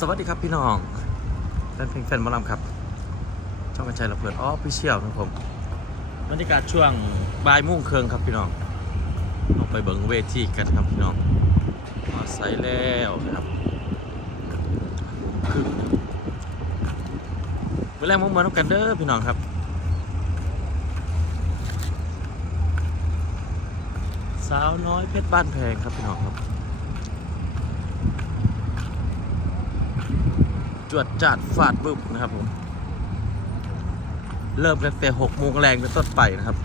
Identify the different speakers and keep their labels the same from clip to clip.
Speaker 1: สวัสดีครับพี่น้องแฟนเพลงแฟนมอลำครับช่องกระจายระเบิดออฟฟิเชี่ยลครับผมบรรยากาศช่วงบ่ายมุ่งเคืองครับพี่น้องออกไปเบิ่งเวทีกันครับพี่น้องมาใส่แล้วนะครับคือเวลามุ่งมาต้องกันเด้อพี่น้องครับสาวน้อยเพชรบ้านแพงครับพี่น้องครับ วดจัดฟาดบึ้บนะครับผม เริ่มตั้งแต่หกโมงแรงเป็นต้นไปนะครับ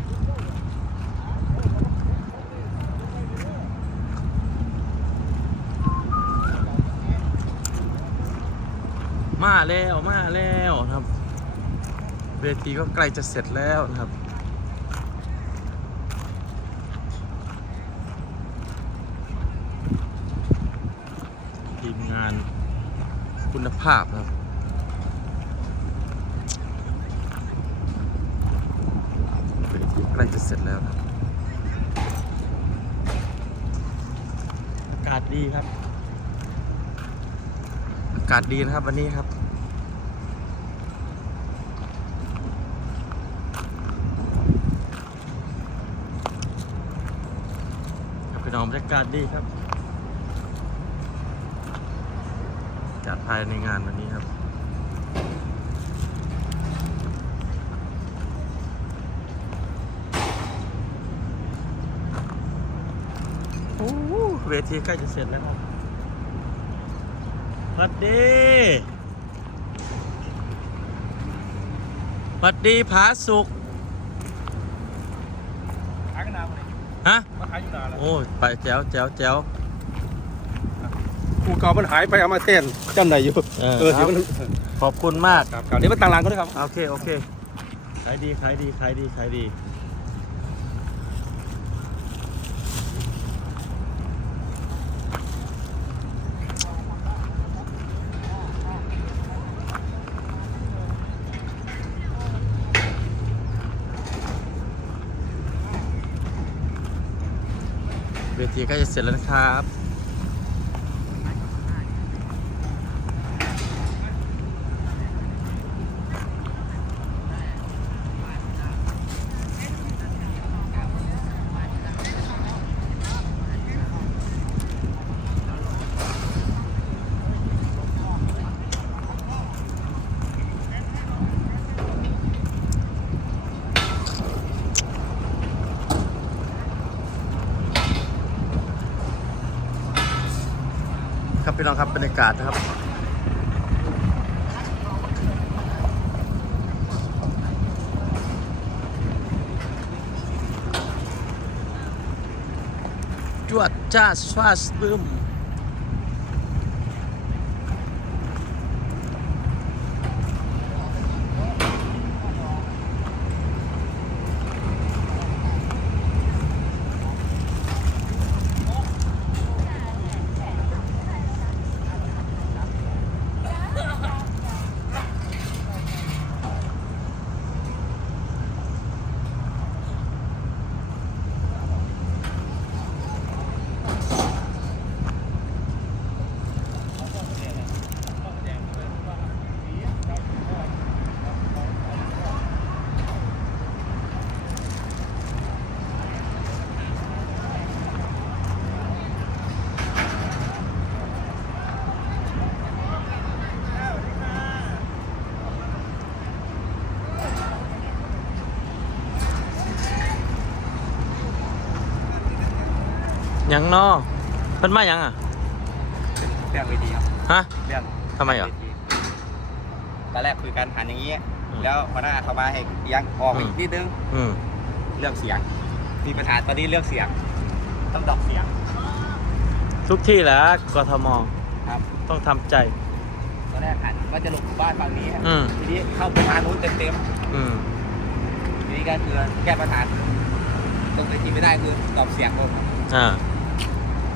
Speaker 1: มาแล้วมาแล้วนะครับ เวทีก็ใกล้จะเสร็จแล้วนะครับ ทีมงาน คุณภาพนะครับเวทีใกล้จะเสร็จแล้วนะครับ อากาศดีครับ อากาศดีนะครับวันนี้ครับครับพี่น้องบรรยากาศดีครับ จัดภายในงานวันนี้ครับ โอ้โหเวทีใกล้จะเสร็จแล้วครับสวัสดีสวัสดีผาสุก
Speaker 2: ขายกันนานเลย
Speaker 1: ฮะ
Speaker 2: มาขายอยู่นานแล้ว
Speaker 1: โอ้ยไปแจ๋วแจ๋วแจ๋ว
Speaker 2: กูเก่ามันหายไปเอามาเต้นจำได้อยู่
Speaker 1: เออ
Speaker 2: เออเดี๋ยวมัน
Speaker 1: ขอบคุณมาก
Speaker 2: ครับครับเดี๋ยวมันต่างหลังก็ได้ครับ
Speaker 1: โอเค โอเค ขายดีขายดีขายดีขายดี เวทีใก็จะเสร็จแล้วนะครับ พี่น้องครับบรรยากาศนะครับจวดจ้าสวาสบึมห ยังนอเพิ่นมาหยังอะ
Speaker 2: เรื่องเวทีครับ
Speaker 1: ฮะ
Speaker 2: เรื่อง
Speaker 1: ทำไมอะ
Speaker 2: เวทีตอนแรกคุยกันหันอย่างนี้
Speaker 1: อืม
Speaker 2: แล้วพอหน้าเขามาให้เอียังออกไปอีกนิดนึง
Speaker 1: อืม
Speaker 2: เรื่องเสียง มีปัญหาตอนนี้เรื่องเสียง ต้องดอกเสียง
Speaker 1: ทุกที่แหละกทม
Speaker 2: ครับ
Speaker 1: ต้องทำใจ
Speaker 2: ตอนแรกหันว่าจะหลบบ้านฝั่งนี้
Speaker 1: อืม
Speaker 2: ทีนี้เข้าไปทางนู้นเต็ม
Speaker 1: อืม
Speaker 2: ๆทีนี้ก็คือแก้ปัญหาตรงเวทีไม่ได้คือตอบเสียงผม
Speaker 1: อ่า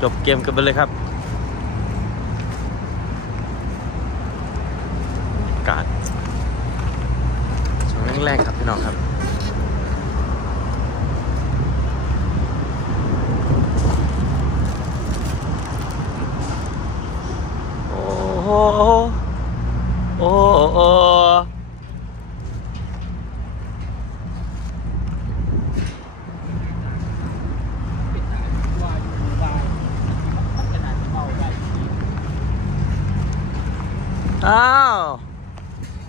Speaker 1: จบเกมกันไปเลยครับกาดช่วงแรกๆครับพี่น้องครับโอ้ โอ้โอ้โอ้ อ้าว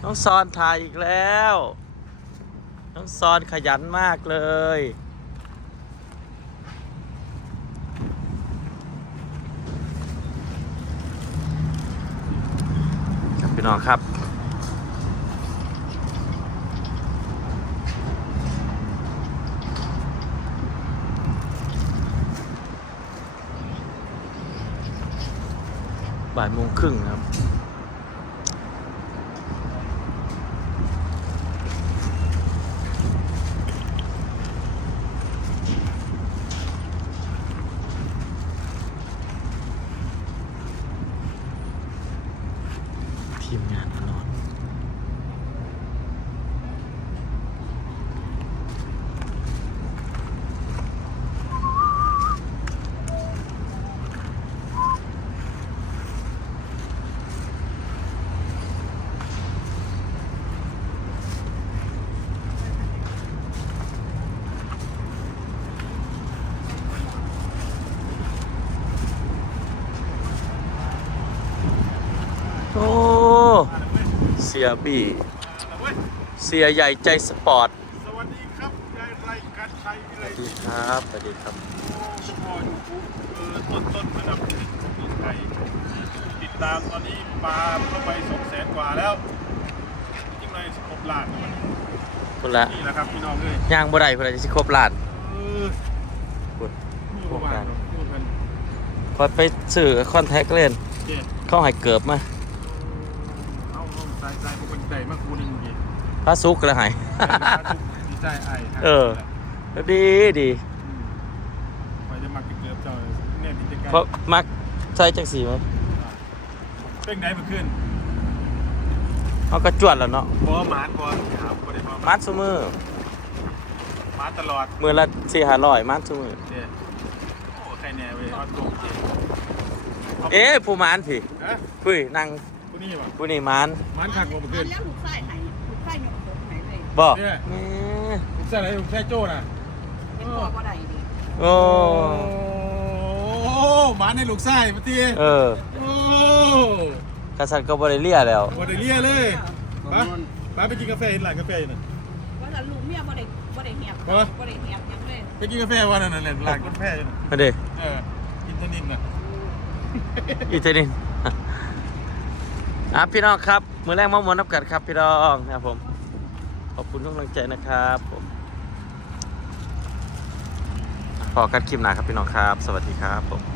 Speaker 1: น้องซอนถ่ายอีกแล้ว น้องซอนขยันมากเลย ครับพี่น้องครับบ่ายโมงครึ่งครับ ทีมงานมานอน โอ้ เสียบี้เสียใหญ่ใจสปอร์ต
Speaker 3: สวัสดีครับยายไรกันชัยวิไล
Speaker 1: สวัสดีครับสวัสดีครับ
Speaker 3: สปอร์ตเออต้นต้นๆระดับหนึ่งของเมืองไทยติดตามตอนนี้ปลาเข้าไปสองแสนกว่าแล้วจริงๆเลยสิบหกล้านนะ
Speaker 1: คุณละ
Speaker 3: นี่แหละครับพี่น้องเลย
Speaker 1: ย่างบ่ได้คุณละจะสิครบล้าน
Speaker 3: เออ
Speaker 1: คุณ
Speaker 3: นี่ประมาณพูดกัน
Speaker 1: พอไปสื่อคอนแทคเล่น
Speaker 3: เจ๊
Speaker 1: เข้าใหายเกือบมา
Speaker 3: เอาเอา ใจใจพวกคนใจมากกูนึงเมื่อกี้
Speaker 1: พระซุกแล้วหาย
Speaker 3: ดีใจไอ้ฮะ
Speaker 1: เออ ดีดี
Speaker 3: มไปจะมักจะเกือบเจ้าเลยเนี่ยที่จะใกล้
Speaker 1: เพราะมักใส่จังสีมั้ย
Speaker 3: เป็นไหนเมื่อคืน
Speaker 1: เขาก็จวดแล้วเนาะ
Speaker 3: บอหมานบอครับบอได้บอ
Speaker 1: มัดซุมือ
Speaker 3: หมานตลอด
Speaker 1: มือละสี่ห้าร้อยมัดซุมือ
Speaker 3: เจ๊โอ้ใครแน่เว้ยเอาตรงเจ๊
Speaker 1: เอ๊ะผู้มานพี่
Speaker 3: ฮะ
Speaker 1: ปุ้ยนั่ง
Speaker 3: ผู้นี้ป่ะ
Speaker 1: ผู้นี่มาน
Speaker 3: มันขักกว่าเมื่อคืน
Speaker 4: แล้วลูกไส้ไหนลูกไส้ยกผมไหนเลย
Speaker 1: บอก
Speaker 3: เนี่ย
Speaker 1: แหม่
Speaker 3: ผมใส่อะไรผมใส่โจ้น่ะ
Speaker 4: เป็นตัวบ่ได้ดิ
Speaker 1: โอ้
Speaker 3: โอ้หมาในลูกไส้ปะตี
Speaker 1: เออ
Speaker 3: โอ้
Speaker 1: กษัตริย์ก็บริเลียแล้ว
Speaker 3: บอดเลียเลยไปไปไปกินกาแฟเห็นหลานกาแฟอยู่น่ะ
Speaker 4: ว่าแต่ลูกเมียบ่ได้บ่ได้เหียบ
Speaker 3: เออ
Speaker 4: บ่ได้เหียบยังเลย
Speaker 3: ไปกินกาแฟวันนั้นน่ะหลานกาแฟอยู่น่ะ
Speaker 1: มาเด้
Speaker 3: เออกินเทานินน่ะ
Speaker 1: อีเทนิน อะพี่น้องครับ มือแรกมอมวนนับกันครับพี่น้องนะครับผม ขอบคุณทุกกำลังใจนะครับผมพอกันคลิปหนาครับพี่น้องครับ สวัสดีครับผม